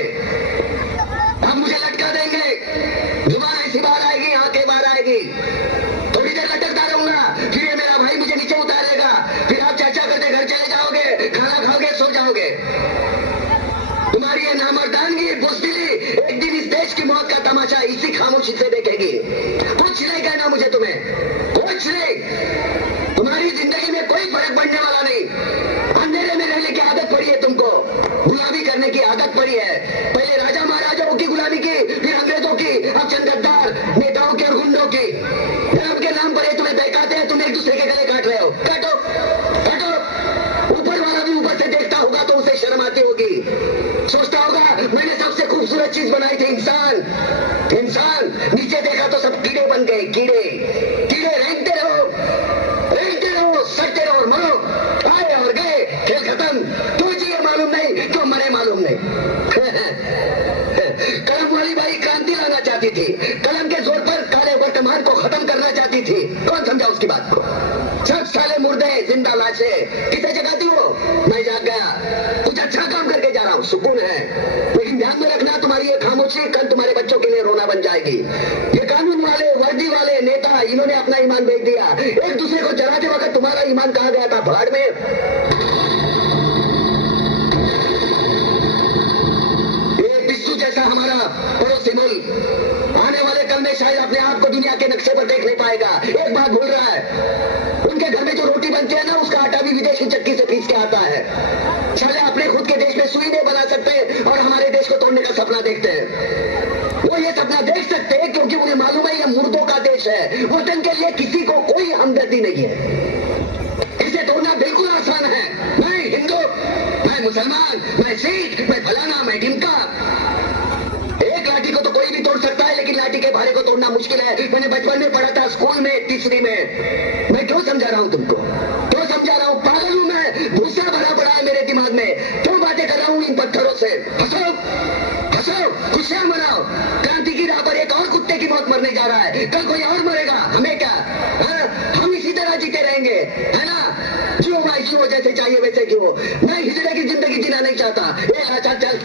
से। अब मुझे लटका देंगे, जुबान ऐसी बाहर आएगी, आंखें बाहर आएगी, तो इधर लटकता रहूंगा। फिर ये मेरा भाई मुझे नीचे उतारेगा, फिर आप चर्चा करते घर चले जाओगे, खाना खाओगे, सो जाओगे। तुम्हारी ये नामर्दानगी, बुज़दिली एक दिन इस देश की मौत का तमाशा इसी खामोशी से देखेगी। कुछ नहीं कहना मुझे तुम्हें, कुछ नहीं। तुम्हारी जिंदगी में कोई फर्क पड़ने वाला नहीं। अंधेरे में रहने की आदत पड़ी है तुमको, गुलामी करने की आदत पड़ी है। पहले राजा महाराजाओं की गुलामी की, फिर अंग्रेजों की, अब चंद गद्दार नेताओं की और गुंडों की। धर्म के नाम पर ये तुम्हें बहकाते हैं, तुम एक दूसरे के गले काट रहे हो। काटो काटो, ऊपर वाला भी ऊपर से देखता होगा तो उसे शर्म आती होगी, सोचता होगा मैंने सबसे खूबसूरत चीज बनाई थी, इंसान। इंसान नीचे देखा तो सब कीड़े बन गए, कीड़े कीड़े। रेंगते रहो, सड़ते रहो और मरो। आए और गए, खेल खत्म। क्यों जिए मालूम नहीं, क्यों मरे मालूम नहीं। कलम वाली बाई क्रांति लाना चाहती थी, कलम के जोर पर काले वर्तमान को खत्म करना चाहती थी। कौन समझा उसकी बात को? सब साले मुर्दे, जिंदा लाशे। किसे जगाती हो? मैं जाग गया, कुछ अच्छा काम करके जा रहा हूँ, सुकून है। लेकिन ध्यान में रखना, तुम्हारी ये खामोशी कल तुम्हारे बच्चों के लिए रोना बन जाएगी। ये कानून वाले, वर्दी वाले नेता, इन्होंने अपना ईमान बेच दिया। एक दूसरे को जलाते वक्त तुम्हारा ईमान कहाँ गया था? भाड़ में। ये बिस्सू जैसा हमारा पड़ोसी मुल्क आने वाले कल में शायद अपने आप को दुनिया के नक्शे पर देख नहीं पाएगा। एक बात भूल रहा है, उनके घर में जो रोटी बनती है ना, उसका आटा भी विदेशी चक्की से पीस के आता है। साले अपने खुद के देश में सुई नहीं बना सकते और हमारे देश को तोड़ने का सपना देखते हैं। वो ये सपना देख सकते हैं क्योंकि उन्हें मालूम है ये मुर्दों का देश है। वतन के लिए किसी को कोई हमदर्दी नहीं है। इसे तोड़ना बिल्कुल आसान है। मैं हिंदू, मैं मुसलमान, मैं सिख, मैं फलाना, मैं ढिमका। एक लाठी को तो कोई भी तोड़ सकता है, लेकिन लाठी के भारे को तोड़ना मुश्किल है। मैंने बचपन में पढ़ा था, स्कूल में, तीसरी में। मैं क्यों समझा रहा हूँ तुमको, क्यों समझा रहा हूँ? पागल हूँ मैं, भूसा भरा पड़ा है मेरे दिमाग में। क्यों बातें कर रहा हूँ इन पत्थरों से? हंसो हंसो, खुशियां मनाओ। क्रांति की राह पर एक और कुत्ते की मौत मरने जा रहा है, कल कोई और मरेगा, हमें क्या? हम इसी तरह जीते रहेंगे, है ना? जियो भाई जियो, जैसे चाहिए वैसे जियो। मैं हिजड़े की जिंदगी जीना नहीं चाहता। चल चल,